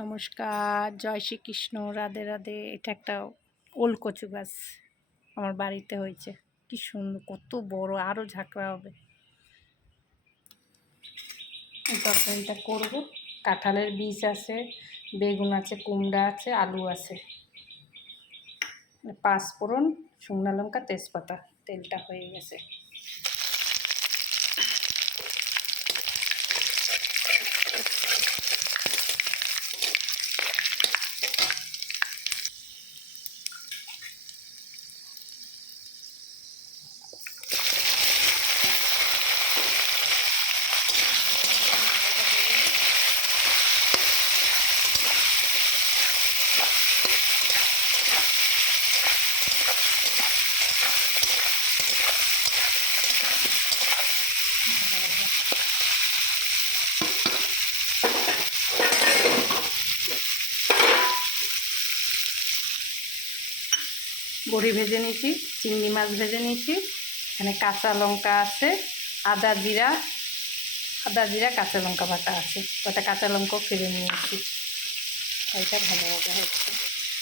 নমস্কার, জয় শ্রীকৃষ্ণ, রাধে রাধে। এটা একটা ওল কচু গাছ আমার বাড়িতে হয়েছে। কি সুন্দর, কত বড়, আরও ঝাঁকড়া হবে। এই তরকারিটা করবো। কাঁঠালের বীজ আছে, বেগুন আছে, কুমড়া আছে, আলু আছে, 5 ফোড়ন, শুকনো লঙ্কা, তেজপাতা। তেলটা হয়ে গেছে। বড়ি ভেজে নিয়েছি, চিংড়ি মাছ ভেজে নিয়েছি, এখানে কাঁচা লঙ্কা আছে, আদা জিরা কাঁচা লঙ্কা বাটা আছে, কটা কাঁচা লঙ্কাও ফিরে নিয়েছি। এটা ভালো ভাজা হচ্ছে।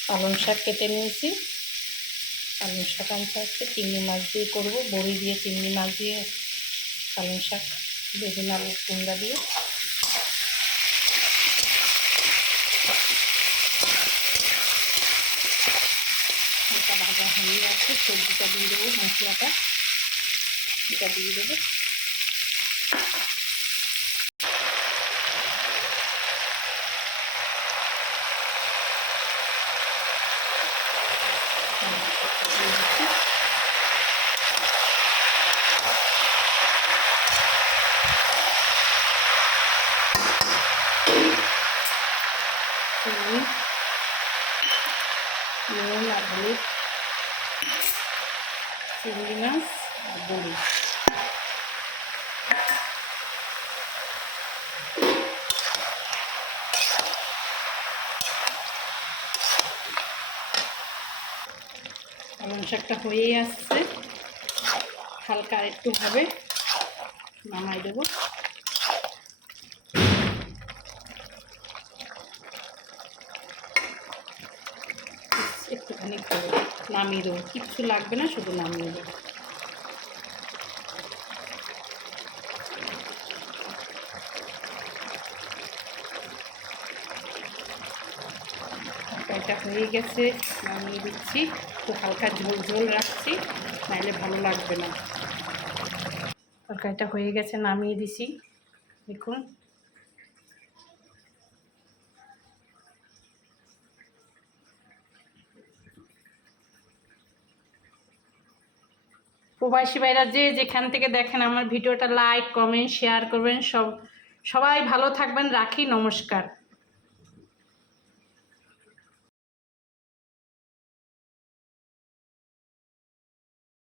পালং শাক কেটে নিয়েছি, পালং শাক আনতে হচ্ছে। চিংড়ি মাছ দিয়ে করবো, বড়ি দিয়ে, চিংড়ি মাছ দিয়ে, পালং শাক, বেগুন, আলু, কুমড়া দিয়ে। হালকা ভাজা হয়ে যাচ্ছে। সবজিটা দিয়ে দেবো, মশলাটা এটা দিয়ে দেবো। নুন আর হলুদ, চিংড়ি মাছ আর বড়ি। পালং শাকটা হয়েই আসছে, হালকা একটু হবে, নামাই দেবো। একটুখানি নামিয়ে দেবো, কিচ্ছু লাগবে না, শুধু নামিয়ে দেবো। তরকারিটা হয়ে গেছে, নামিয়ে দিচ্ছি। একটু হালকা ঝোল ঝোল রাখছি, নাইলে ভালো লাগবে না। তরকারিটা হয়ে গেছে, নামিয়ে দিছি। দেখুন, প্রবাসী ভাইরা যে যেখান থেকে দেখেন আমার ভিডিওটা লাইক, কমেন্ট, শেয়ার করবেন। সবাই ভালো থাকবেন। রাখি, নমস্কার।